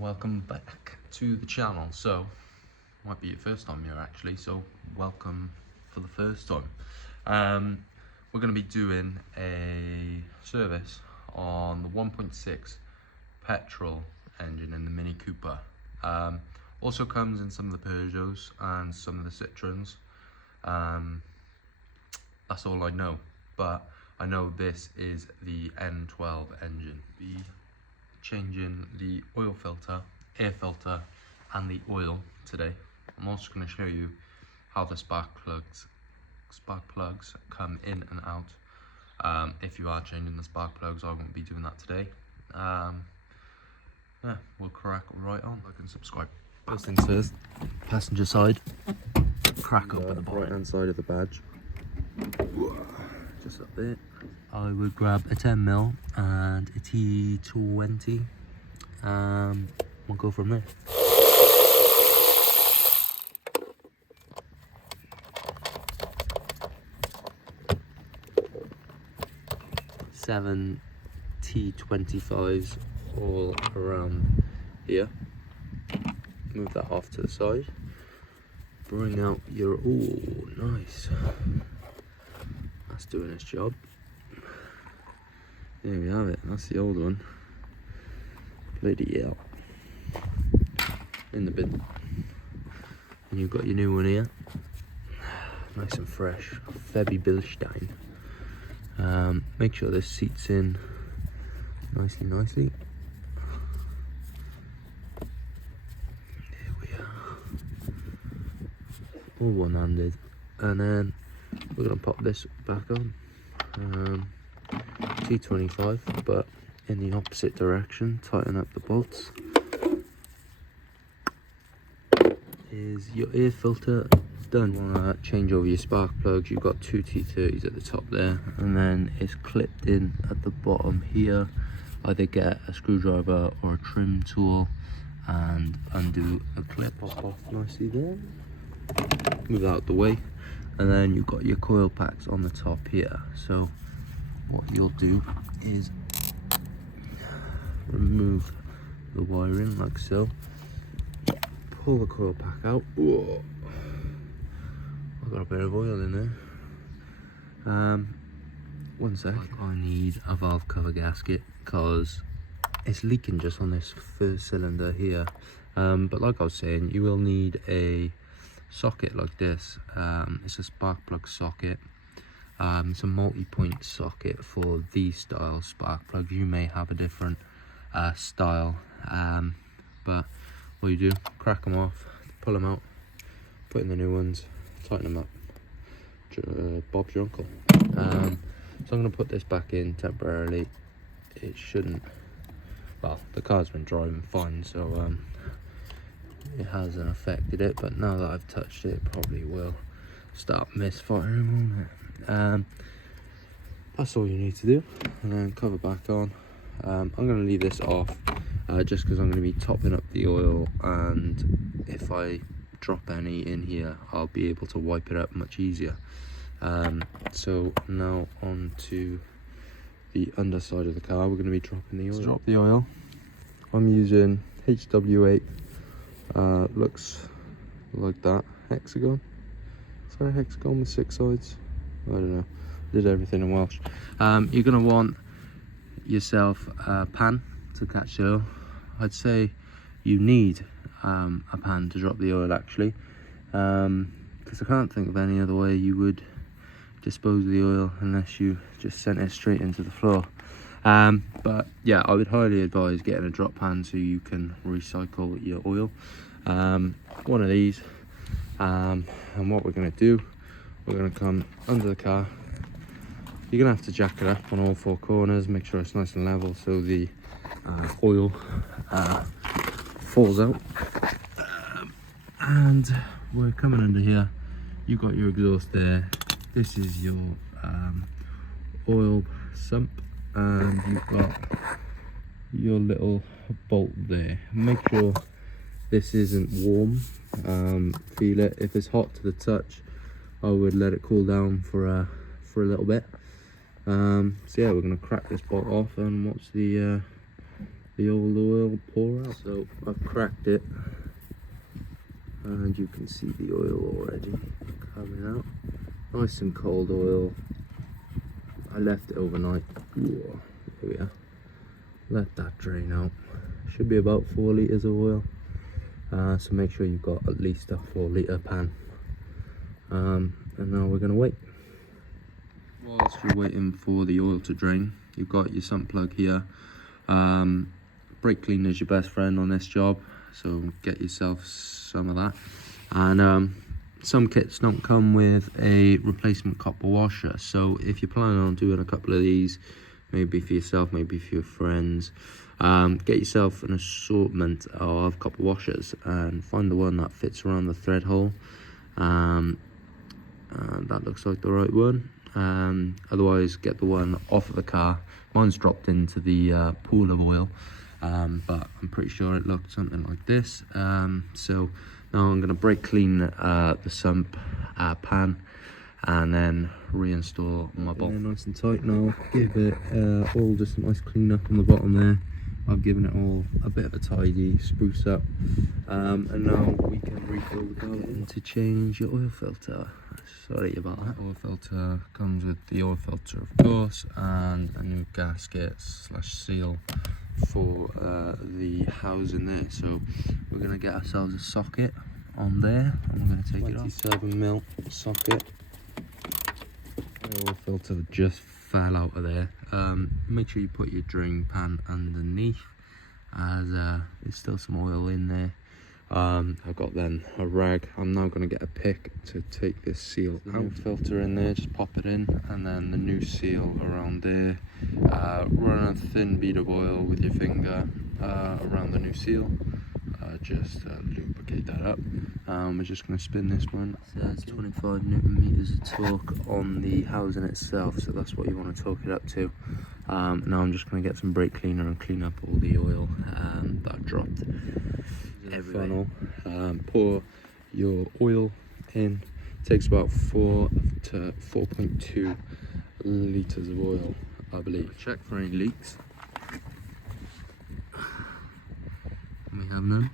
welcome back to the channel. So might be your first time here actually, so welcome for the first time. We're going to be doing a service on the 1.6 Petrol engine in the Mini Cooper. Also comes in some of the Peugeots and some of the Citroens. That's all I know, but I know this is the N12 engine. Be changing the oil filter, air filter and the oil today. I'm also going to show you how the spark plugs come in and out. If you are changing the spark plugs, I won't be doing that today. Yeah, we'll crack right on. Like and subscribe. First things first, passenger side, crack open the right hand side of the badge, just up there. I would grab a 10mm and a T20. We'll go from there. Seven T25s all around here. Move that off to the side. Bring out your, oh nice. That's doing its job. There we have it, that's the old one. Bloody hell. In the bin. And you've got your new one here. Nice and fresh. Febby Bilstein. Make sure this seats in nicely. There we are. All one-handed. And then we're going to pop this back on. T25, but in the opposite direction. Tighten up the bolts. Is your air filter done? You want to change over your spark plugs. You've got two T30s at the top there, and then it's clipped in at the bottom here. Either get a screwdriver or a trim tool and undo the clip. Pop off nicely there. Move out the way, and then you've got your coil packs on the top here. So what you'll do is remove the wiring like so, pull the coil pack out. Whoa. I've got a bit of oil in there. One sec. I need a valve cover gasket because it's leaking just on this first cylinder here. But like I was saying, you will need a socket like this. It's a spark plug socket. It's a multi-point socket for these style spark plugs. You may have a different style, but what you do, crack them off, pull them out, put in the new ones, tighten them up. Bob's your uncle. So I'm going to put this back in temporarily. It shouldn't, well, the car's been driving fine, so it hasn't affected it, but now that I've touched it, it probably will start misfiring, won't it? That's all you need to do, and then cover back on. I'm going to leave this off just because I'm going to be topping up the oil, and if I drop any in here, I'll be able to wipe it up much easier. So now on to the underside of the car. We're going to be dropping the oil. Let's drop the oil. I'm using HW8. Looks like that. Hexagon. Is that a hexagon with 6 sides? I don't know. Did everything in Welsh. You're going to want yourself a pan to catch the oil. I'd say you need a pan to drop the oil actually, because I can't think of any other way you would dispose of the oil unless you just sent it straight into the floor. But yeah, I would highly advise getting a drop pan so you can recycle your oil. One of these, and what we're going to do, we're going to come under the car. You're going to have to jack it up on all 4 corners, make sure it's nice and level so the oil falls out. And we're coming under here. You've got your exhaust there. This is your oil sump, and you've got your little bolt there. Make sure this isn't warm. Feel it. If it's hot to the touch, I would let it cool down for a little bit. So yeah, we're going to crack this bolt off and watch the the old oil pour out. So I've cracked it, and you can see the oil already coming out. Nice and cold oil. I left it overnight. Ooh, there we are. Let that drain out. Should be about 4 litres of oil. So make sure you've got at least a 4 litre pan. And now we're going to wait. Whilst you're waiting for the oil to drain, you've got your sump plug here. Brake cleaner is your best friend on this job, so get yourself some of that. And some kits don't come with a replacement copper washer, so if you're planning on doing a couple of these, maybe for yourself, maybe for your friends, get yourself an assortment of copper washers and find the one that fits around the thread hole. And that looks like the right one. Otherwise, get the one off of the car. Mine's dropped into the pool of oil, but I'm pretty sure it looked something like this. So now I'm going to brake clean the sump pan and then reinstall my bolt. Nice and tight now. Give it all just a nice clean up on the bottom there. I've given it all a bit of a tidy, spruce up, and now we can refill the car and to change your oil filter. Sorry about that. Oil filter comes with the oil filter, of course, and a new gasket / seal for the housing there. So we're going to get ourselves a socket on there, and we're going to take it off. 27mm socket. The oil filter just fell out of there. Make sure you put your drain pan underneath, as there's still some oil in there. I've got then a rag. I'm now going to get a pick to take this seal out. Filter in there, just pop it in, and then the new seal around there. Run a thin bead of oil with your finger around the new seal. Just lubricate that up. We're just going to spin this one. It says 25 Newton meters of torque on the housing itself, so that's what you want to torque it up to. Now I'm just going to get some brake cleaner and clean up all the oil that dropped everywhere. Pour your oil in. It takes about 4 to 4.2 litres of oil, I believe. Check for any leaks. We have none.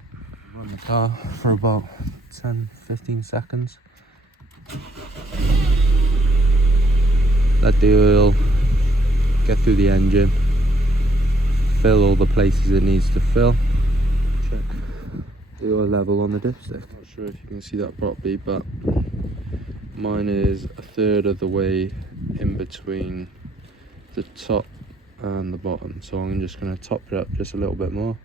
Run the car for about 10-15 seconds. Let the oil get through the engine, fill all the places it needs to fill. Check the oil level on the dipstick. Not sure if you can see that properly, but mine is a third of the way in between the top and the bottom, so I'm just going to top it up just a little bit more,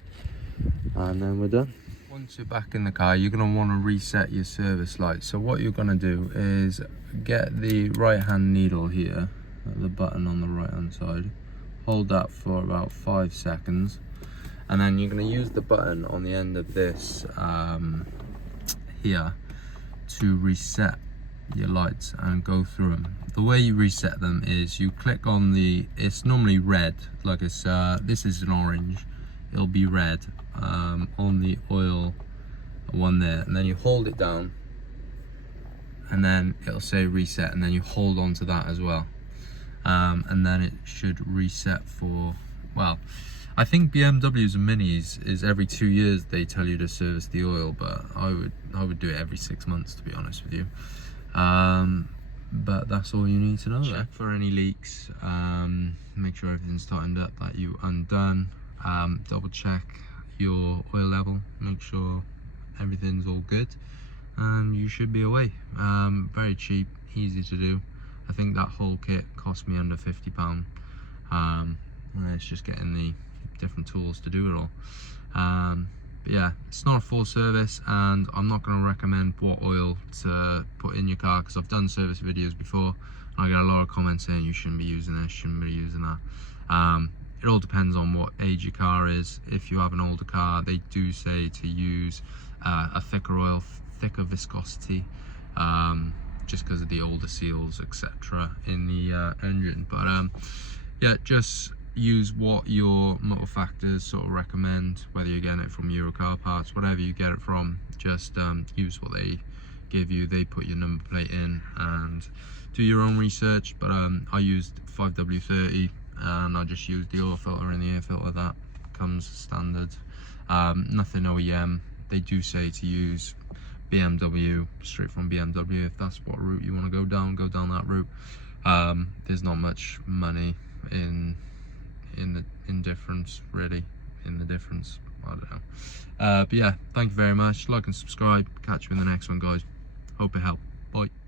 and then we're done. Once you're back in the car, you're going to want to reset your service light. So what you're going to do is get the right hand needle here at the button on the right hand side, hold that for about 5 seconds, and then you're going to use the button on the end of this here to reset your lights and go through them. The way you reset them is you click on the, it's normally red, like it's this is an orange, it'll be red on the oil one there, and then you hold it down and then it'll say reset, and then you hold on to that as well, and then it should reset for, well, I think BMWs and Minis is every 2 years they tell you to service the oil, but I would do it every 6 months, to be honest with you. But that's all you need to know. Check for any leaks, make sure everything's tightened up that you undone, double check your oil level, make sure everything's all good, and you should be away. Very cheap, easy to do. I think that whole kit cost me under £50, and it's just getting the different tools to do it all. But yeah, it's not a full service, and I'm not going to recommend what oil to put in your car, because I've done service videos before and I get a lot of comments saying you shouldn't be using this, shouldn't be using that. It all depends on what age your car is. If you have an older car, they do say to use a thicker oil, thicker viscosity, just because of the older seals, etc. in the engine. But yeah, just use what your motor factors sort of recommend, whether you're getting it from Eurocar parts, whatever you get it from, just use what they give you. They put your number plate in, and do your own research. But I used 5W30, and I just used the oil filter and the air filter that comes standard. Nothing OEM. They do say to use BMW, straight from BMW. If that's what route you want to go down that route. There's not much money in difference, really, in the difference. I don't know. But yeah, thank you very much. Like and subscribe. Catch you in the next one, guys. Hope it helped. Bye.